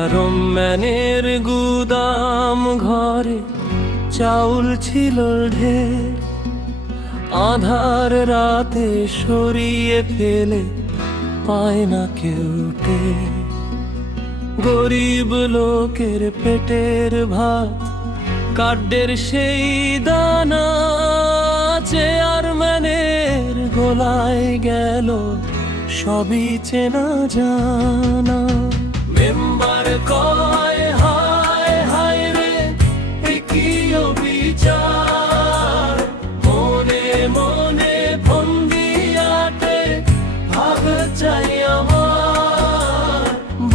চেয়ারম্যানের গুদাম ঘরে চাউল ছিল ঢের, আধার রাতে সরিয়ে ফেলে পায় না কেউ টের। গরিব লোকের পেটের ভাত, কার্ডের সেই দানা, চেয়ারম্যানের গোলায় গেল সবই চেনা জানা। মেম্বার কয় হায় হায় রে, এ কি অবিচার, মনে মনে ফন্দি আটে ভাগ চাই আমার।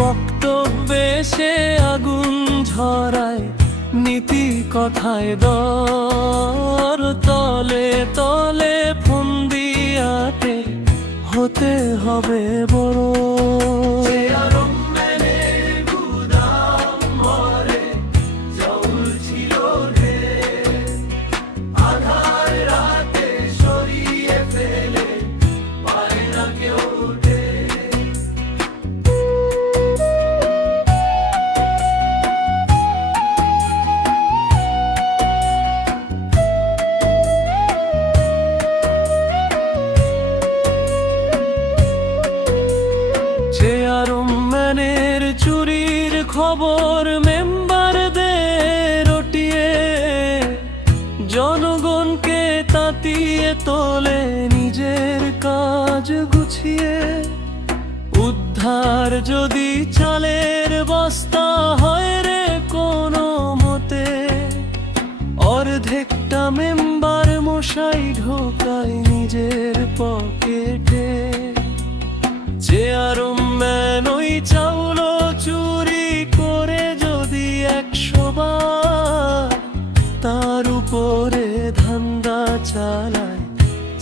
বক্তব্যে সে আগুন ঝরায়, নীতি কথায় দর, তলে তলে ফন্দি আটে হতে হবে বড়। চেয়ারম্যানের চুরির খবর মেম্বারদের রটিয়ে, জনগণকে তাতিয়ে তোলে নিজের কাজ গুছিয়ে। উদ্ধার যদি চালের বস্তা হয় রে কোনো মতে, অর্ধেকটা মেম্বার মশাই ঢোকায় নিজের পকেটে। চেয়ারম্যান ওই চাউল চুরি করে যদি 100 বার, তার উপরে ধান্দা চালায়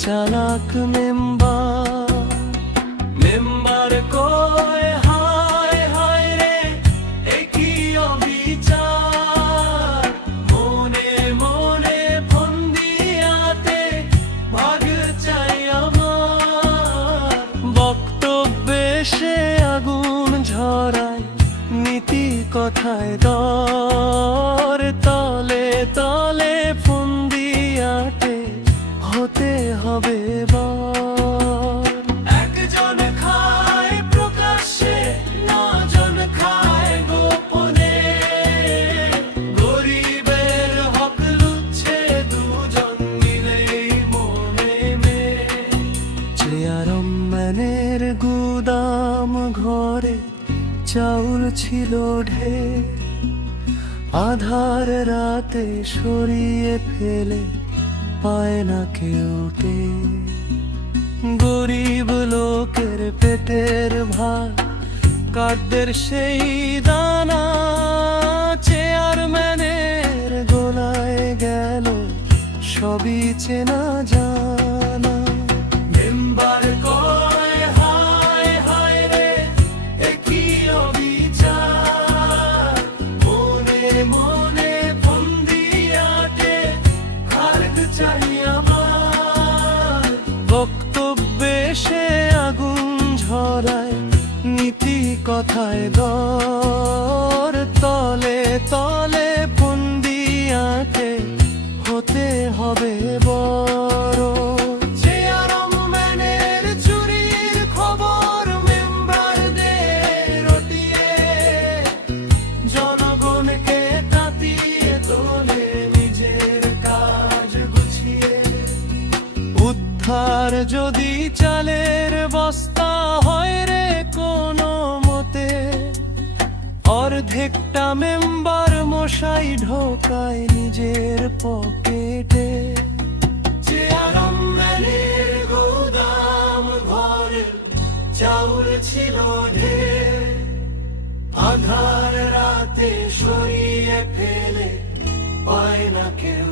চালাক মেম্বার। মেম্বার কয় হায় হায় রে, এ কি অবিচার, মনে মনে ফন্দি আটে ভাগ চাই আমার। বক্তব্যে সে আগুন ঝরায়, নীতি কথায় দর, তলে তলে ফন্দি আটে হতে হবে বর। একজন খায় প্রকাশ্যে, 9 জন খায় গোপনে, গরিবের হক লুটছে 2 জন মিলেই মনে মে। চেয়ারম্যানের গুদাম ঘরে চাউল ছিল ঢের, আধার রাতে সরিয়ে ফেলে পায় না কেউ টের। গরিব লোকের পেটের ভাত, কার্ডের সেই দানা, চেয়ারম্যানের গোলায় গেল সবই চেনা জানা। মেম্বার কয় হায় হায় রে, এ কি অবিচার, মনে মনে ফন্দি আটে ভাগ চাই আমার। বক্তব্যে সে আগুন ঝরায়, নীতি কথায় দর, তলে তলে ফন্দি আটে হতে হবে বড়। চেয়ারম্যানের চুরির খবর মেম্বারদের রটিয়ে, জনগণকে তাতিয়ে তোলে নিজের কাজ গুছিয়ে। উদ্ধার যদি চালের বস্তা হয় রে কোনো মতে, অর্ধেকটা মেম্বার মশাই ঢোকায় নিজের পকেটে। চেয়ারম্যানের গোদাম ঘরে চাউল ছিল ঢের, আধার রাতে সরিয়ে ফেলে পায় না কেউ